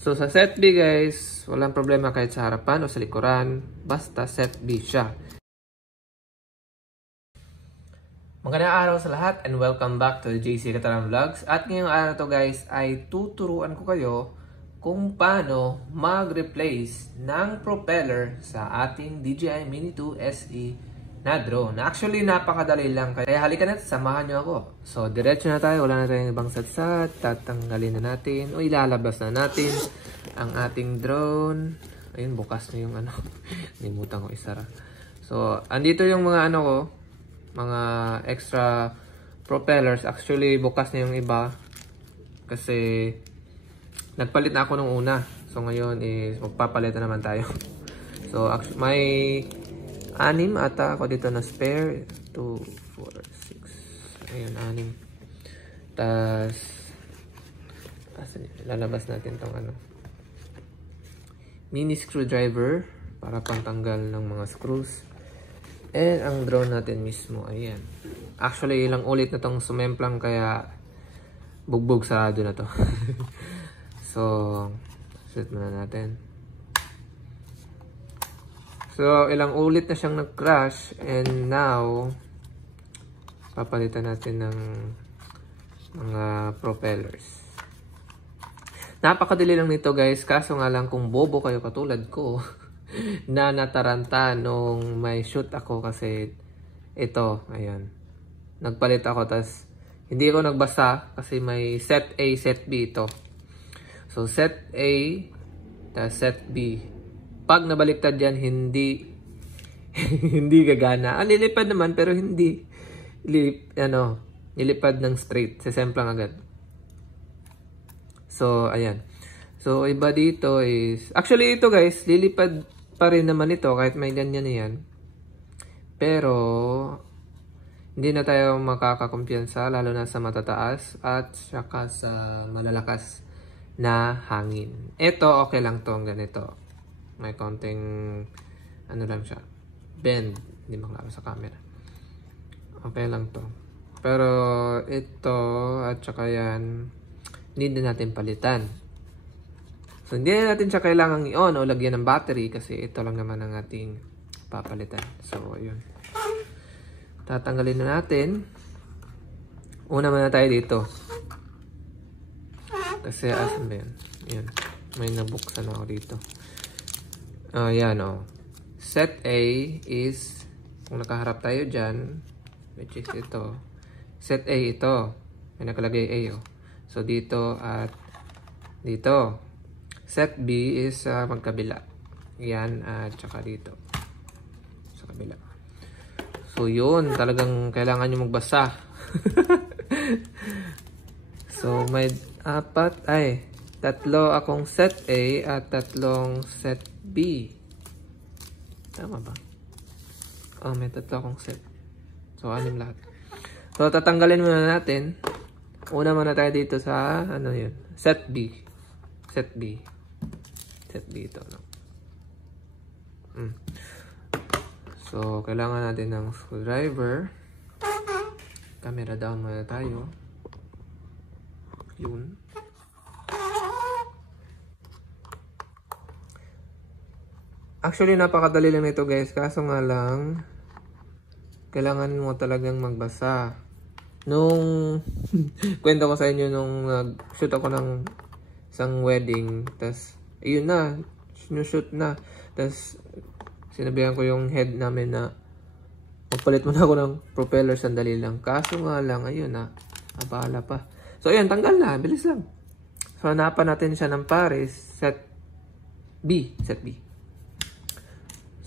So sa set B guys, walang problema kahit sa harapan o sa likuran, basta set B siya. Magandang araw sa lahat and welcome back to the JC Catalan Vlogs. At ngayong araw to guys ay tuturuan ko kayo kung paano mag-replace ng propeller sa ating DJI Mini 2 SE na drone. Actually, napakadali lang. Kaya halika na, samahan nyo ako. So, diretso na tayo. Wala na tayong ibang satsat. Tatanggalin na natin o ilalabas na natin ang ating drone. Ayun, bukas na yung ano. Nimutan ko isara. So, andito yung mga ano ko. Mga extra propellers. Actually, bukas na yung iba. Kasi, nagpalit na ako nung una. So, ngayon is magpapalit na naman tayo. So, actually, may 6 ata ako dito na spare. 2, 4, 6. Ayun, 6. Tapos, lalabas natin tong ano. Mini screwdriver para pantanggal ng mga screws. And ang drone natin mismo, ayan. Actually, ilang ulit na tong sumemplang kaya bugbog sarado na to. So, set muna natin. So, ilang ulit na siyang nag-crash and now, papalitan natin ng mga propellers. Napakadali lang nito guys, kaso nga lang kung bobo kayo katulad ko na nataranta nung may shoot ako kasi ito, ayan. Nagpalit ako, tas hindi ko nagbasa kasi may set A, set B ito. So, set A, tas set B. Pag nabaliktad yan, hindi hindi gagana. Lilipad naman pero hindi nilipad ng straight. Sesemplang agad. So, ayan. So, iba dito is actually ito guys, lilipad pa rin naman ito kahit may ganyan na yan. Pero hindi na tayo makakakumpiyansa lalo na sa matataas at saka sa malalakas na hangin. Ito okay lang tong ganito. May konting ano lang siya, bend, hindi maklaro sa camera. Okay lang to. Pero ito at saka yan, hindi din natin palitan. So hindi na natin siya kailangang i-on o lagyan ng battery kasi ito lang naman ang ating papalitan. So yun. Tatanggalin na natin. Una muna tayo dito. Kasi asan ba yan? Yan. May nabuksan ako dito. Yan o. Set A is, kung nakaharap tayo dyan, which is ito. Set A ito. May nakalagay A o. So, dito at dito. Set B is magkabila. Yan at saka dito. Sa kabila. So, yun. Talagang kailangan nyo magbasa. So, may 3 akong set A at 3 set B. Tama ba? May 3 akong set. So, 6 lahat. So, tatanggalin muna natin. Una muna tayo dito sa, ano yun? Set B. Set B. Set B ito, no? So, kailangan natin ng screwdriver. Camera down muna tayo. Yun. Actually, napakadali lang nito guys. Kaso nga lang, kailangan mo talagang magbasa. Nung kwento ko sa inyo nung nag-shoot ako ng isang wedding. Tapos, ayun na. Sinushoot na. Tapos, sinabihan ko yung head namin na magpalit muna ako ng propeller, sandali lang. Kaso nga lang, ayun na. Abala pa. So, ayun, tanggal na. Bilis lang. So, hanapan natin siya ng pares. Set B. Set B.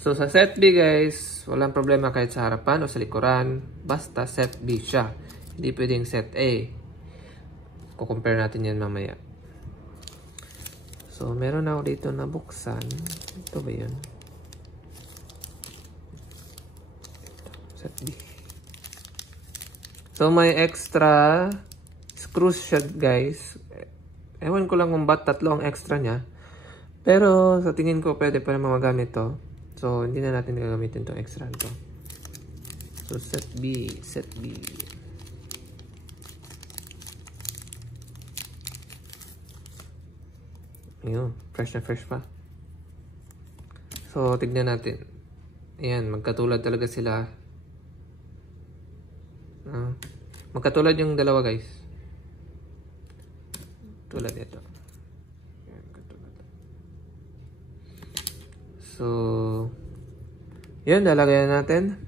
So, sa set B guys, walang problema kahit sa harapan o sa likuran. Basta set B siya. Hindi pwedeng set A. Kukompare natin yan mamaya. So, meron ako dito na buksan. Ito ba yun? Set B. So, may extra screws siya guys. Ewan ko lang kung ba't 3 ang extra niya. Pero, sa tingin ko pwede pa naman magamit to. So, hindi na natin gagamitin itong extra nito. So, set B. Set B. Ayun, fresh na fresh pa. So, tignan natin. Ayan, magkatulad talaga sila. Magkatulad yung dalawa, guys. Tulad ito. Ayan, katulad. So, yun, lalagayan natin.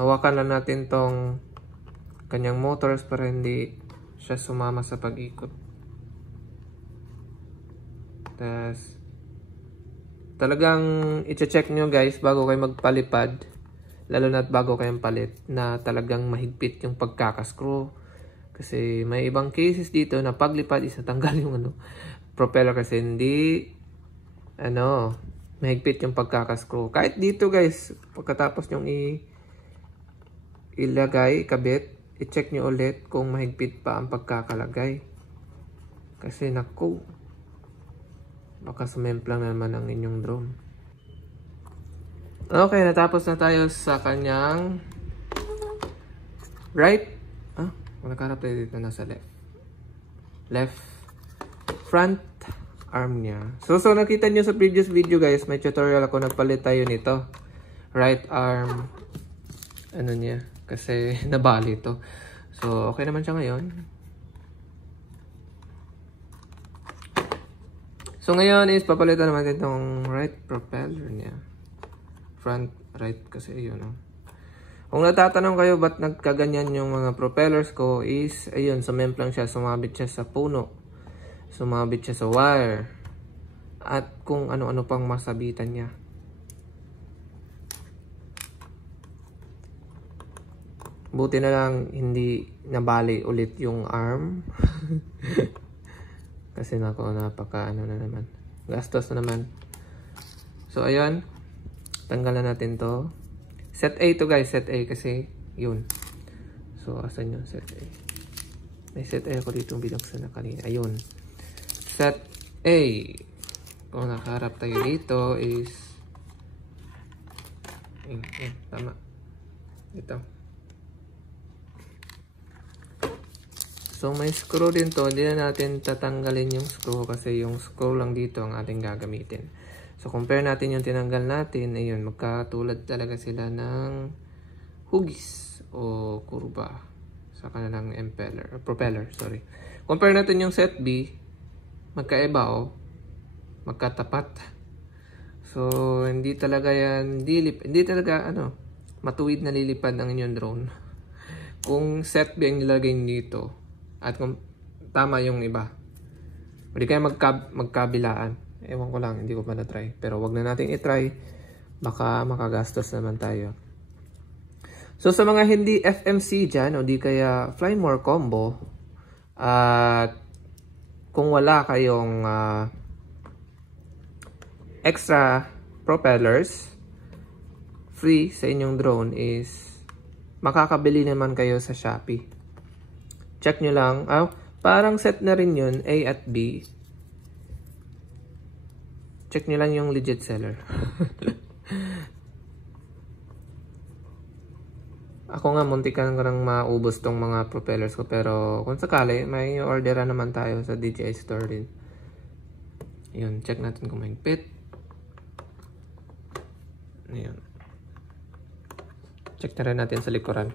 Hawakan lang natin tong kanyang motors para hindi siya sumama sa pag-ikot. Tas talagang i-check nyo guys bago kayo magpalipad, lalo na bago kayong palit, na talagang mahigpit yung pagkakascrew. Kasi may ibang cases dito na paglipad isatanggal yung propeller kasi hindi mahigpit yung pagkakascrew. Kahit dito guys, pagkatapos yung ilagay, kabit, i-check nyo ulit kung mahigpit pa ang pagkakalagay. Kasi naku, baka sumemplang naman ang inyong drone. Okay, natapos na tayo sa kanyang right. Nakaharap tayo dito, nasa left front arm niya. So nakita nyo sa previous video guys, may tutorial ako, nagpalit tayo nito. Right arm niya, kasi nabali ito. So okay naman siya ngayon. So ngayon is papalitan naman itong right propeller niya. Front right kasi yun. Kung natatanong kayo ba't nagkaganyan yung mga propellers ko is, ayun, sumemplang siya, sumabit siya sa puno. Sumabit siya sa wire. At kung ano-ano pang masabitan niya. Buti na lang hindi nabali ulit yung arm. Kasi napaka na naman. Gastos na naman. So ayun. Tanggalan natin to. Set A to guys. Set A kasi yun. So asan yung set A? May set A ako dito binuksan na kanina. Ayun. Set A. Kung nakaharap tayo dito is tama. Ito. So may screw din to, hindi na natin tatanggalin yung screw kasi yung screw lang dito ang ating gagamitin. So compare natin yung tinanggal natin, ayun, magkatulad talaga sila ng hugis o kurba sa kanilang propeller, sorry. Compare natin yung set B, magkaiba magkatapat. So hindi talaga yan, hindi talaga matuwid na lilipad ang inyong drone. Kung set B ang nilagay dito, at kung tama yung iba, hindi kayo magkabilaan. Ewan ko lang, hindi ko pa na-try. Pero wag na natin i-try. Baka makagastos naman tayo. So sa mga hindi FMC dyan, o di kaya Flymore combo, at kung wala kayong extra propellers, free sa inyong drone is makakabili naman kayo sa Shopee. Check nyo lang. Parang set na rin yun, A at B. Check nyo lang yung legit seller. Ako nga, muntikan ko nang maubos tong mga propellers ko. Pero kung sakali, may orderan naman tayo sa DJI store din. Ayun, check natin kung may fit. Ayun. Check na rin natin sa likuran.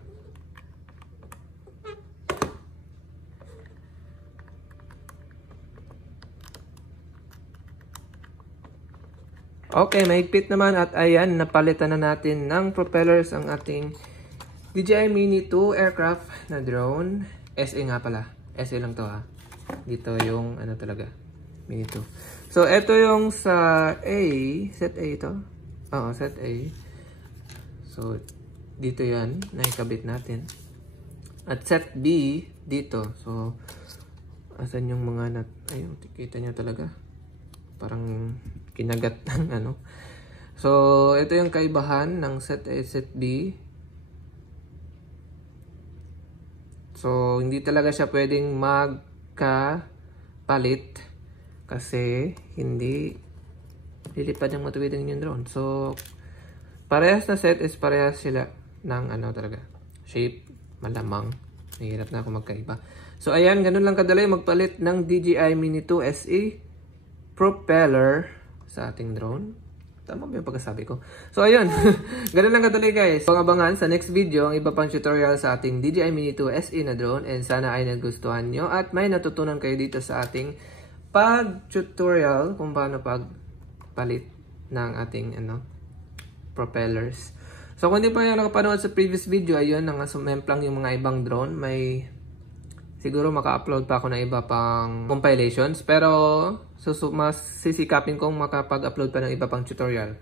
Okay, mahigpit naman at ayan, napalitan na natin ng propellers ang ating DJI Mini 2 aircraft na drone. SA nga pala. SA lang to ha. Dito yung talaga. Mini 2. So, ito yung sa A. Set A ito. Oo, set A. So, dito yan. Nakikabit natin. At set B, dito. So, asan yung mga ayun, kita nyo talaga. Parang kinagat ng So, ito yung kaibahan ng set A, set B. So, hindi talaga siya pwedeng magkapalit kasi hindi lilipad ng matuwid ang inyong drone. So, Parehas na set is parehas sila ng ano talaga. Shape, malamang. Mahirap na ako magkaiba. So ayan, ganun lang kadali magpalit ng DJI Mini 2 SE propeller sa ating drone. Tama ba yung pagkasabi ko? So ayun, ganun lang kadali guys. Pang-abangan sa next video ang iba pang tutorial sa ating DJI Mini 2 SE na drone, and sana ay nagustuhan nyo at may natutunan kayo dito sa ating pag-tutorial kung paano pagpalit ng ating propellers. So kung hindi pa yung nakapanood sa previous video, ayun, nangasumemplang yung mga ibang drone. May siguro maka-upload pa ako ng iba pang compilations, pero mas sisikapin kong makapag-upload pa ng iba pang tutorial.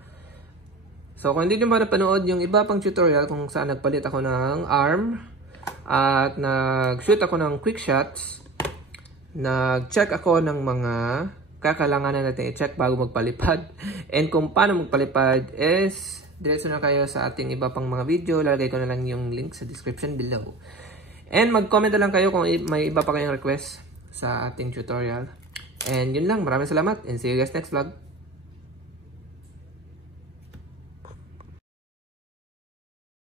So kung hindi nyo pa napanood yung iba pang tutorial kung saan nagpalit ako ng arm at nag-shoot ako ng quick shots, nag-check ako ng mga kakalanganan natin i-check bago magpalipad, and kung paano magpalipad is diretso na kayo sa ating iba pang mga video. Lalagay ko na lang yung link sa description below. And mag-comment na lang kayo kung may iba pa kayong request sa ating tutorial. And yun lang. Maraming salamat and see you guys next vlog.